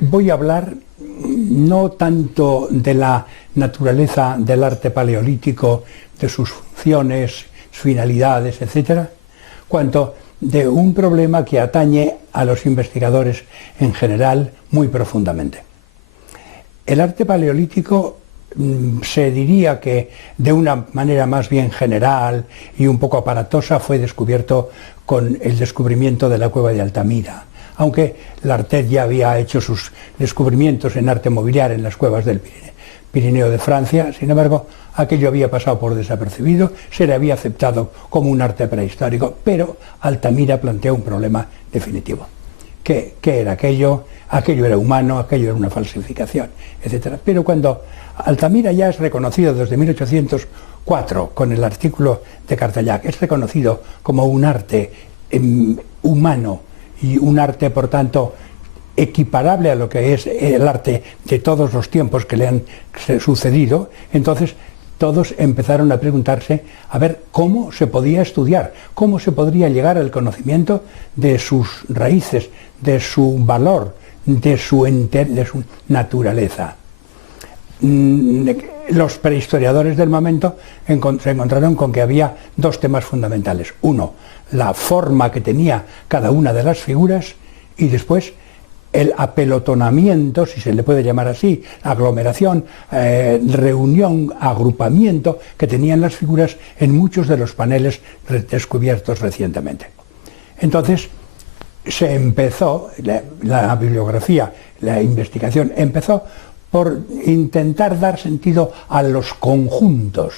voy a hablar no tanto de la naturaleza del arte paleolítico, de sus funciones, sus finalidades, etcétera, cuanto de un problema que atañe a los investigadores en general muy profundamente. El arte paleolítico se diría que de una manera más bien general y un poco aparatosa fue descubierto con el descubrimiento de la cueva de Altamira, aunque Lartet ya había hecho sus descubrimientos en arte mobiliario en las cuevas del Pirineo de Francia. Sin embargo, aquello había pasado por desapercibido, se le había aceptado como un arte prehistórico, pero Altamira planteó un problema definitivo. ¿Qué era aquello? Aquello era humano, aquello era una falsificación, etc. Pero cuando Altamira ya es reconocido desde 1804, con el artículo de Cartayac, es reconocido como un arte humano y un arte, por tanto, equiparable a lo que es el arte de todos los tiempos que le han sucedido, entonces todos empezaron a preguntarse a ver cómo se podía estudiar, cómo se podría llegar al conocimiento de sus raíces, de su valor, de su naturaleza. Los prehistoriadores del momento se encontraron con que había dos temas fundamentales. Uno, la forma que tenía cada una de las figuras, y después el apelotonamiento, si se le puede llamar así, aglomeración, reunión, agrupamiento que tenían las figuras en muchos de los paneles descubiertos recientemente. Entonces se empezó, la bibliografía, la investigación empezó por intentar dar sentido a los conjuntos,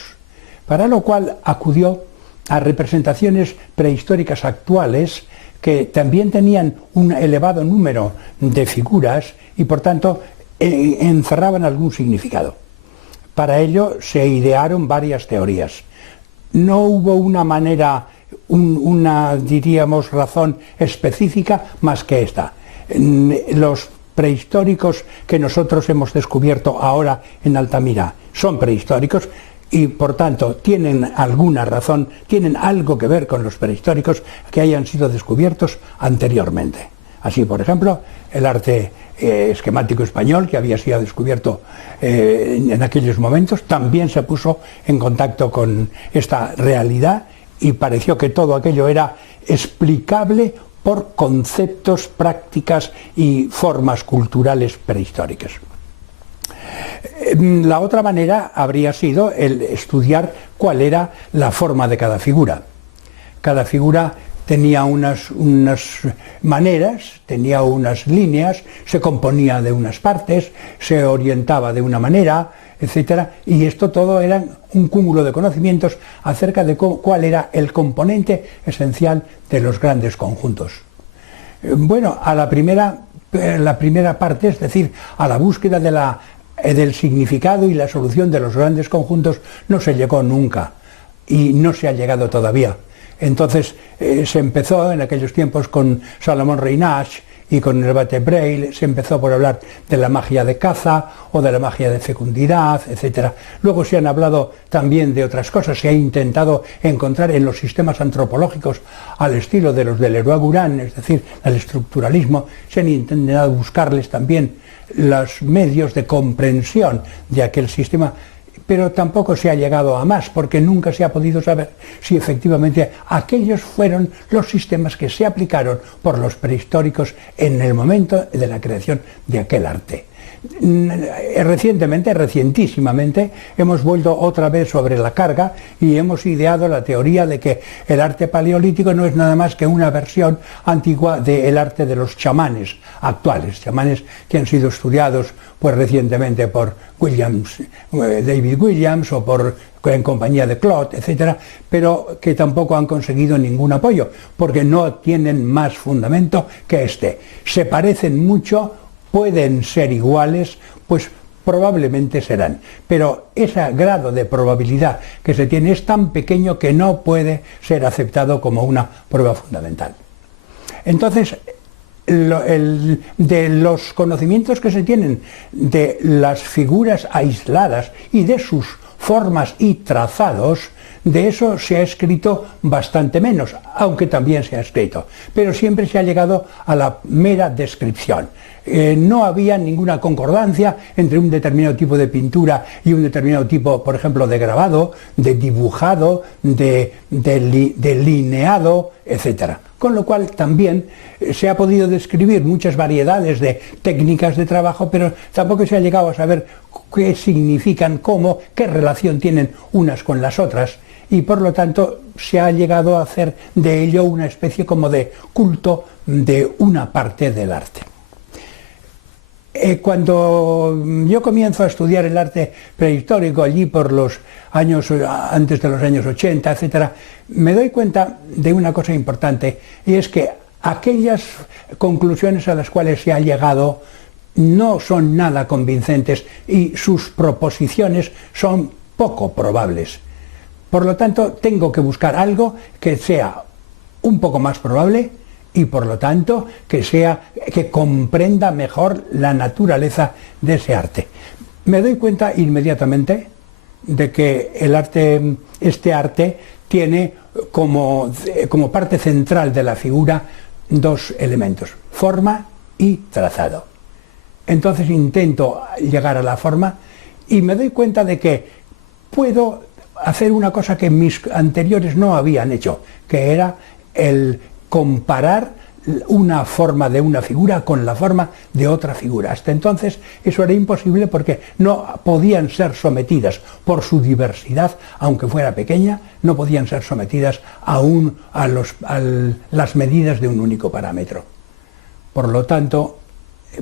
para lo cual acudió a representaciones prehistóricas actuales que también tenían un elevado número de figuras y por tanto encerraban algún significado. Para ello se idearon varias teorías. No hubo una manera, diríamos, razón específica más que esta. Los prehistóricos que nosotros hemos descubierto ahora en Altamira son prehistóricos y por tanto tienen alguna razón, tienen algo que ver con los prehistóricos que hayan sido descubiertos anteriormente. Así, por ejemplo, el arte esquemático español, que había sido descubierto en aquellos momentos, también se puso en contacto con esta realidad y pareció que todo aquello era explicable por conceptos, prácticas y formas culturales prehistóricas. La otra manera habría sido el estudiar cuál era la forma de cada figura. Cada figura tenía unas maneras, tenía unas líneas, se componía de unas partes, se orientaba de una manera, etc. Y esto todo era un cúmulo de conocimientos acerca de cuál era el componente esencial de los grandes conjuntos. Bueno, a la primera parte, es decir, a la búsqueda del significado y la solución de los grandes conjuntos, no se llegó nunca y no se ha llegado todavía. Entonces se empezó en aquellos tiempos con Salomón Reinach y con el Bate Breil, se empezó por hablar de la magia de caza o de la magia de fecundidad, etc. Luego se han hablado también de otras cosas, se ha intentado encontrar en los sistemas antropológicos al estilo de los de Leroy-Gourhan, es decir, el estructuralismo, se han intentado buscarles también los medios de comprensión de aquel sistema, pero tampoco se ha llegado a más, porque nunca se ha podido saber si efectivamente aquellos fueron los sistemas que se aplicaron por los prehistóricos en el momento de la creación de aquel arte. Recientísimamente, hemos vuelto otra vez sobre la carga y hemos ideado la teoría de que el arte paleolítico no es nada más que una versión antigua del arte de los chamanes actuales, chamanes que han sido estudiados pues recientemente por David Williams o en compañía de Claude, etc., pero que tampoco han conseguido ningún apoyo, porque no tienen más fundamento que este. Se parecen mucho, pueden ser iguales, pues probablemente serán, pero ese grado de probabilidad que se tiene es tan pequeño que no puede ser aceptado como una prueba fundamental. Entonces, de los conocimientos que se tienen de las figuras aisladas y de sus formas y trazados, de eso se ha escrito bastante menos, aunque también se ha escrito, pero siempre se ha llegado a la mera descripción. No había ninguna concordancia entre un determinado tipo de pintura y un determinado tipo, por ejemplo, de grabado, de dibujado, de lineado, etc. Con lo cual también se ha podido describir muchas variedades de técnicas de trabajo, pero tampoco se ha llegado a saber qué significan, cómo, qué relación tienen unas con las otras, y por lo tanto se ha llegado a hacer de ello una especie como de culto de una parte del arte. Cuando yo comienzo a estudiar el arte prehistórico allí por los años, antes de los años 80, etc., me doy cuenta de una cosa importante, y es que aquellas conclusiones a las cuales se ha llegado no son nada convincentes y sus proposiciones son poco probables. Por lo tanto, tengo que buscar algo que sea un poco más probable y por lo tanto que comprenda mejor la naturaleza de ese arte. Me doy cuenta inmediatamente de que este arte tiene como parte central de la figura dos elementos: forma y trazado. Entonces intento llegar a la forma y me doy cuenta de que puedo hacer una cosa que mis anteriores no habían hecho, que era el comparar una forma de una figura con la forma de otra figura. Hasta entonces eso era imposible porque no podían ser sometidas por su diversidad, aunque fuera pequeña, no podían ser sometidas aún a las medidas de un único parámetro. Por lo tanto,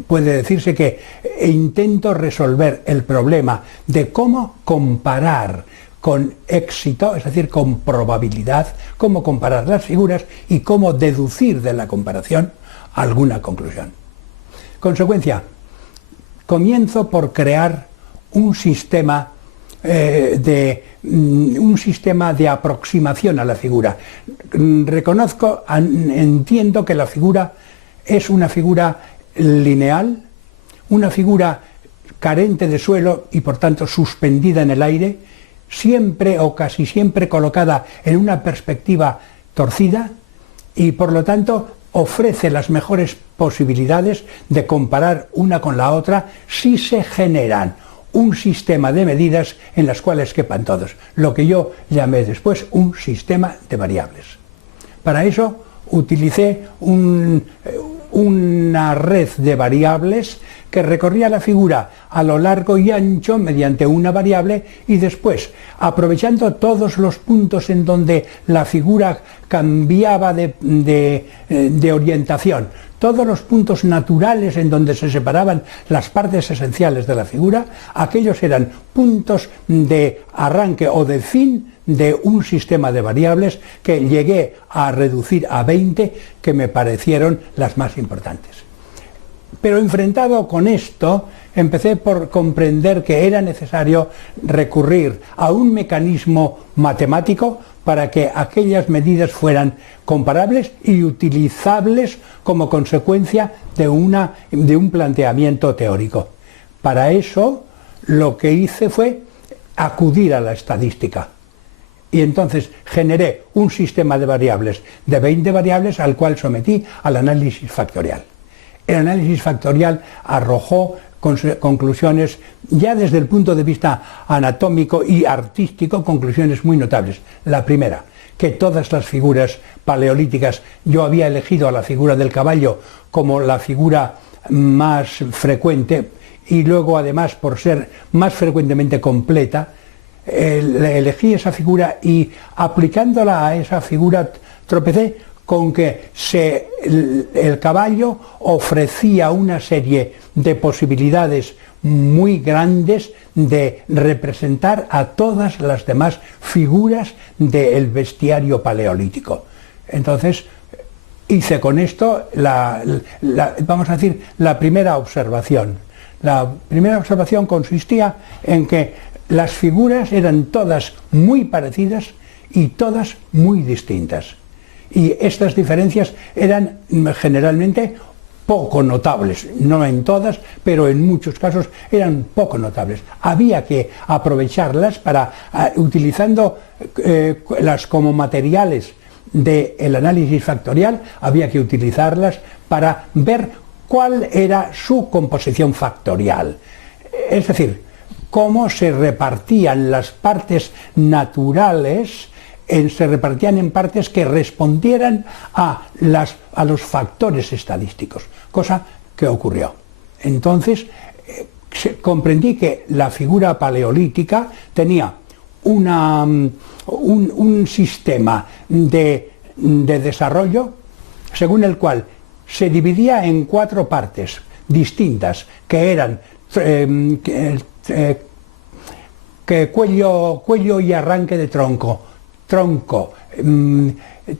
puede decirse que intento resolver el problema de cómo comparar con éxito, es decir, con probabilidad, cómo comparar las figuras y cómo deducir de la comparación alguna conclusión. Consecuencia, comienzo por crear un sistema de aproximación a la figura. Reconozco, entiendo que la figura es una figura lineal, una figura carente de suelo y por tanto suspendida en el aire, siempre o casi siempre colocada en una perspectiva torcida y por lo tanto ofrece las mejores posibilidades de comparar una con la otra si se generan un sistema de medidas en las cuales quepan todos, lo que yo llamé después un sistema de variables. Para eso utilicé una red de variables que recorría la figura a lo largo y ancho mediante una variable y después, aprovechando todos los puntos en donde la figura cambiaba de orientación, todos los puntos naturales en donde se separaban las partes esenciales de la figura, aquellos eran puntos de arranque o de fin de un sistema de variables que llegué a reducir a 20, que me parecieron las más importantes. Pero enfrentado con esto, empecé por comprender que era necesario recurrir a un mecanismo matemático para que aquellas medidas fueran comparables y utilizables como consecuencia de un planteamiento teórico. Para eso, lo que hice fue acudir a la estadística. Y entonces generé un sistema de variables, de 20 variables, al cual sometí al análisis factorial. El análisis factorial arrojó conclusiones, ya desde el punto de vista anatómico y artístico, conclusiones muy notables. La primera, que todas las figuras paleolíticas, yo había elegido a la figura del caballo como la figura más frecuente, y luego además por ser más frecuentemente completa, elegí esa figura y aplicándola a esa figura tropecé con que el caballo ofrecía una serie de posibilidades muy grandes de representar a todas las demás figuras del bestiario paleolítico. Entonces, hice con esto, vamos a decir, la primera observación. La primera observación consistía en que las figuras eran todas muy parecidas y todas muy distintas. Y estas diferencias eran generalmente poco notables, no en todas, pero en muchos casos eran poco notables. Había que aprovecharlas para, utilizando las como materiales del análisis factorial, había que utilizarlas para ver cuál era su composición factorial. Es decir, cómo se repartían las partes naturales, se repartían en partes que respondieran a los factores estadísticos, cosa que ocurrió. Entonces, comprendí que la figura paleolítica tenía un sistema de desarrollo según el cual se dividía en 4 partes distintas, que eran cuello y arranque de tronco,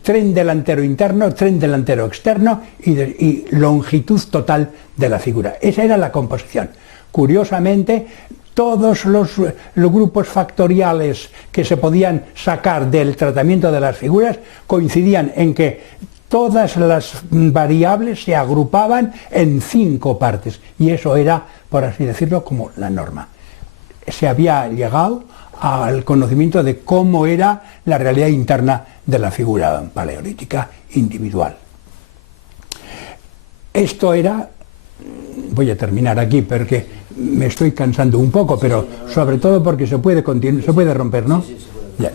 tren delantero interno, tren delantero externo y longitud total de la figura. Esa era la composición. Curiosamente, todos los grupos factoriales que se podían sacar del tratamiento de las figuras coincidían en que todas las variables se agrupaban en 5 partes, y eso era, por así decirlo, como la norma. Se había llegado al conocimiento de cómo era la realidad interna de la figura paleolítica individual. Esto era, voy a terminar aquí porque me estoy cansando un poco, pero sobre todo porque se puede romper, ¿no? Sí, se puede. Bien.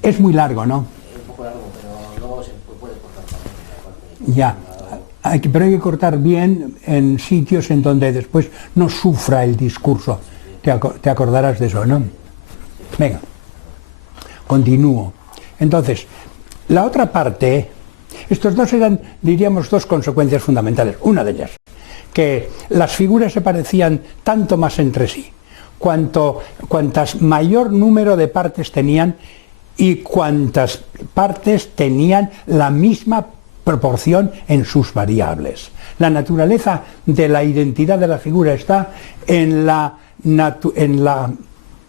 Es muy largo, ¿no? Es un poco largo, pero luego se puede cortar también. Ya, pero hay que cortar bien en sitios en donde después no sufra el discurso. Te acordarás de eso, ¿no? Venga, continúo. Entonces, la otra parte, estos dos eran, diríamos, 2 consecuencias fundamentales. Una de ellas, que las figuras se parecían tanto más entre sí, cuantas mayor número de partes tenían y cuantas partes tenían la misma proporción en sus variables. La naturaleza de la identidad de la figura está en la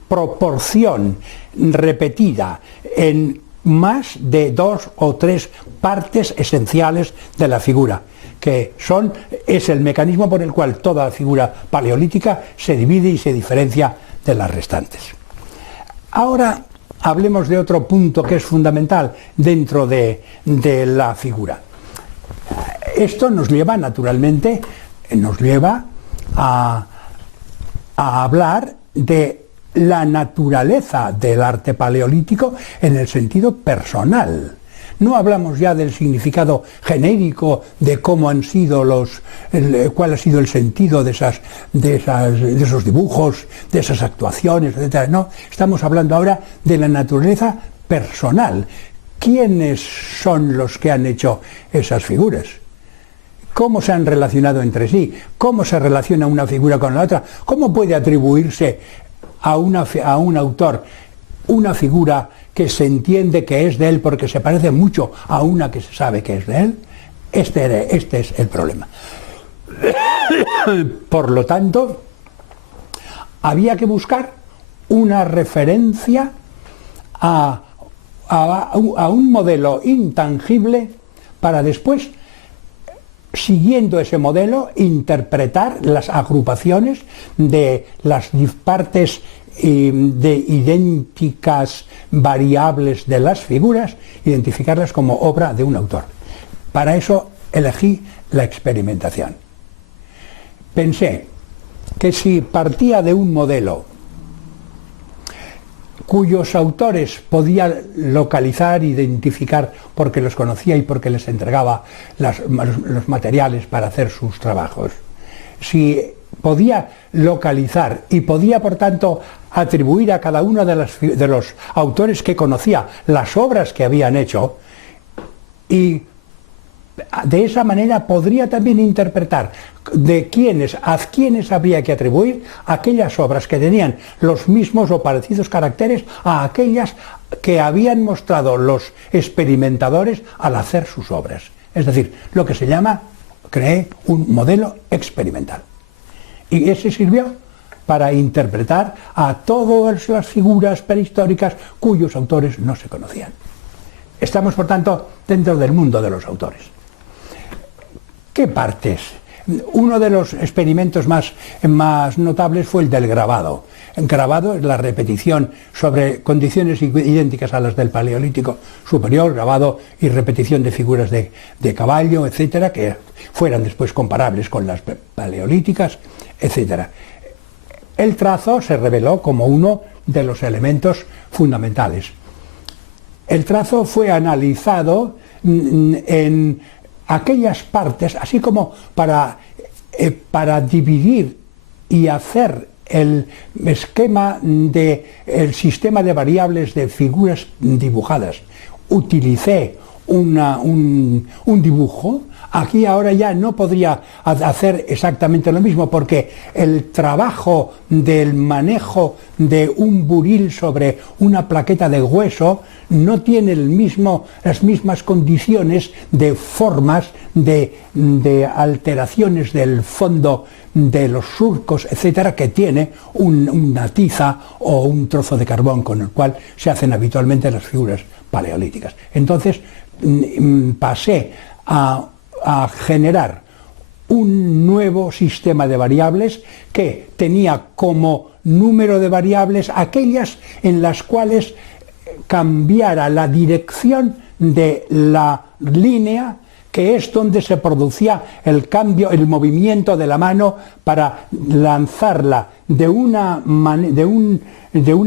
proporción repetida en más de 2 o 3 partes esenciales de la figura, que es el mecanismo por el cual toda la figura paleolítica se divide y se diferencia de las restantes. Ahora hablemos de otro punto que es fundamental dentro de la figura. Esto nos lleva, naturalmente, a hablar de la naturaleza del arte paleolítico en el sentido personal. No hablamos ya del significado genérico de cómo han sido cuál ha sido el sentido de esos dibujos, de esas actuaciones, etc. No, estamos hablando ahora de la naturaleza personal. ¿Quiénes son los que han hecho esas figuras? ¿Cómo se han relacionado entre sí? ¿Cómo se relaciona una figura con la otra? ¿Cómo puede atribuirse a un autor una figura que se entiende que es de él porque se parece mucho a una que se sabe que es de él? Este es el problema. Por lo tanto, había que buscar una referencia a un modelo intangible para después, siguiendo ese modelo, interpretar las agrupaciones de las partes de idénticas variables de las figuras, identificarlas como obra de un autor. Para eso elegí la experimentación. Pensé que si partía de un modelo cuyos autores podía localizar, identificar porque los conocía y porque les entregaba los materiales para hacer sus trabajos, si podía localizar y podía, por tanto, atribuir a cada uno de los autores que conocía las obras que habían hecho, y de esa manera podría también interpretar a quiénes habría que atribuir aquellas obras que tenían los mismos o parecidos caracteres a aquellas que habían mostrado los experimentadores al hacer sus obras. Es decir, lo que se llama, creé un modelo experimental. Y ese sirvió para interpretar a todas las figuras prehistóricas cuyos autores no se conocían. Estamos, por tanto, dentro del mundo de los autores. ¿Qué partes? Uno de los experimentos más notables fue el del grabado. El grabado es la repetición sobre condiciones idénticas a las del Paleolítico superior, grabado y repetición de figuras de caballo, etcétera, que fueran después comparables con las paleolíticas, etcétera. El trazo se reveló como uno de los elementos fundamentales. El trazo fue analizado en aquellas partes, así como para dividir y hacer el esquema del sistema de variables de figuras dibujadas. Utilicé un dibujo. Aquí ahora ya no podría hacer exactamente lo mismo, porque el trabajo del manejo de un buril sobre una plaqueta de hueso no tiene las mismas condiciones de formas, de alteraciones del fondo de los surcos, etcétera, que tiene una tiza o un trozo de carbón, con el cual se hacen habitualmente las figuras paleolíticas. Entonces pasé a generar un nuevo sistema de variables que tenía como número de variables aquellas en las cuales cambiara la dirección de la línea, que es donde se producía el cambio, el movimiento de la mano para lanzarla de una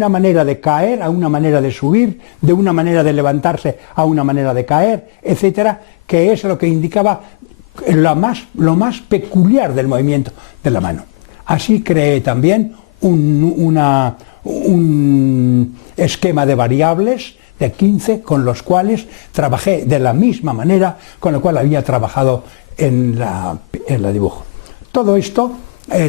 manera de caer a una manera de subir, de una manera de levantarse a una manera de caer, etcétera, que es lo que indicaba lo más peculiar del movimiento de la mano. Así creé también un esquema de variables de 15 con los cuales trabajé de la misma manera con la cual había trabajado en la dibujo. Todo esto,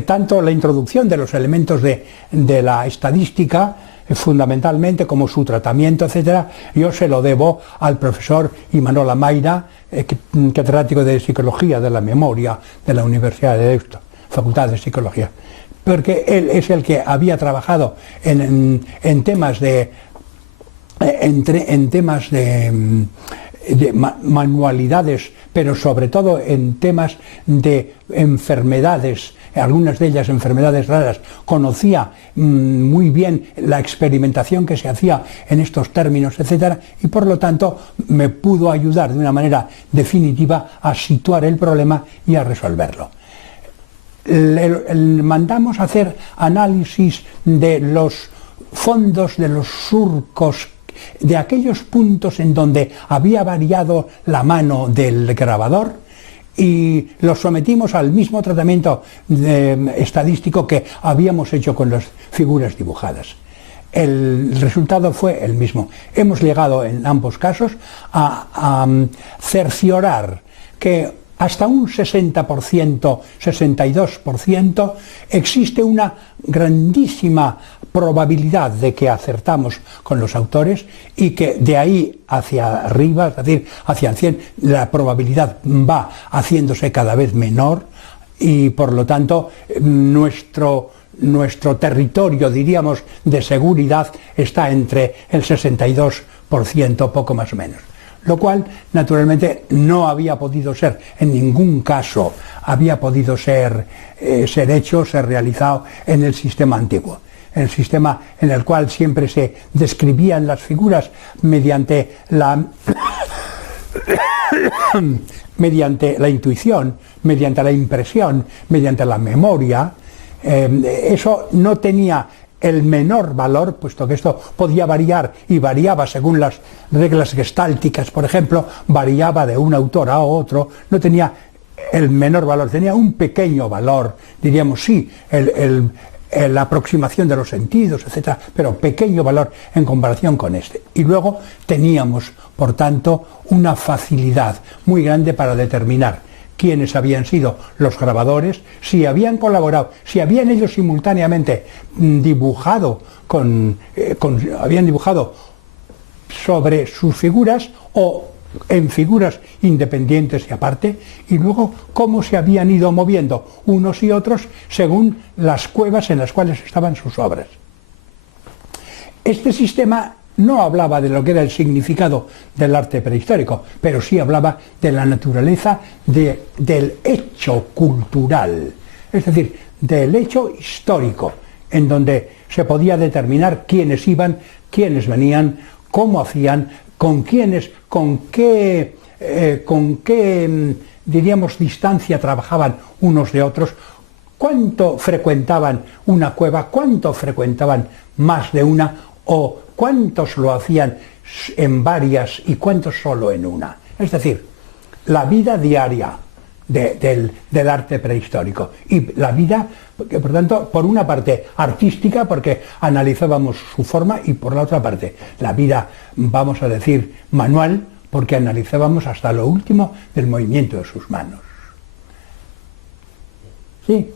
tanto la introducción de los elementos de la estadística, fundamentalmente, como su tratamiento, etcétera, yo se lo debo al profesor Imanol Amaira, catedrático de Psicología de la Memoria de la Universidad de Deusto, Facultad de Psicología, porque él es el que había trabajado en temas de manualidades, pero sobre todo en temas de enfermedades, algunas de ellas enfermedades raras. Conocía muy bien la experimentación que se hacía en estos términos, etcétera, y por lo tanto me pudo ayudar de una manera definitiva a situar el problema y a resolverlo. Mandamos a hacer análisis de los fondos, de los surcos, de aquellos puntos en donde había variado la mano del grabador, y los sometimos al mismo tratamiento estadístico que habíamos hecho con las figuras dibujadas. El resultado fue el mismo. Hemos llegado en ambos casos a cerciorar que hasta un 60%, 62%, existe una grandísima probabilidad de que acertamos con los autores, y que de ahí hacia arriba, es decir, hacia el 100, la probabilidad va haciéndose cada vez menor, y por lo tanto nuestro territorio, diríamos, de seguridad está entre el 62%, poco más o menos. Lo cual, naturalmente, no había podido ser, en ningún caso, había podido ser hecho, ser realizado en el sistema antiguo. En el sistema en el cual siempre se describían las figuras mediante la intuición, mediante la impresión, mediante la memoria. Eso no tenía el menor valor, puesto que esto podía variar, y variaba según las reglas gestálticas, por ejemplo, variaba de un autor a otro, no tenía el menor valor, tenía un pequeño valor, diríamos, sí, la aproximación de los sentidos, etcétera, pero pequeño valor en comparación con este. Y luego teníamos, por tanto, una facilidad muy grande para determinar quiénes habían sido los grabadores, si habían colaborado, si habían ellos simultáneamente habían dibujado sobre sus figuras o en figuras independientes y aparte, y luego cómo se habían ido moviendo unos y otros según las cuevas en las cuales estaban sus obras. Este sistema no hablaba de lo que era el significado del arte prehistórico, pero sí hablaba de la naturaleza del hecho cultural, es decir, del hecho histórico, en donde se podía determinar quiénes iban, quiénes venían, cómo hacían, con quiénes, con qué diríamos, distancia trabajaban unos de otros, cuánto frecuentaban una cueva, cuánto frecuentaban más de una, o cuántos lo hacían en varias y cuántos solo en una. Es decir, la vida diaria del arte prehistórico y la vida, que por tanto, por una parte artística, porque analizábamos su forma, y por la otra parte la vida, vamos a decir, manual, porque analizábamos hasta lo último del movimiento de sus manos. ¿Sí?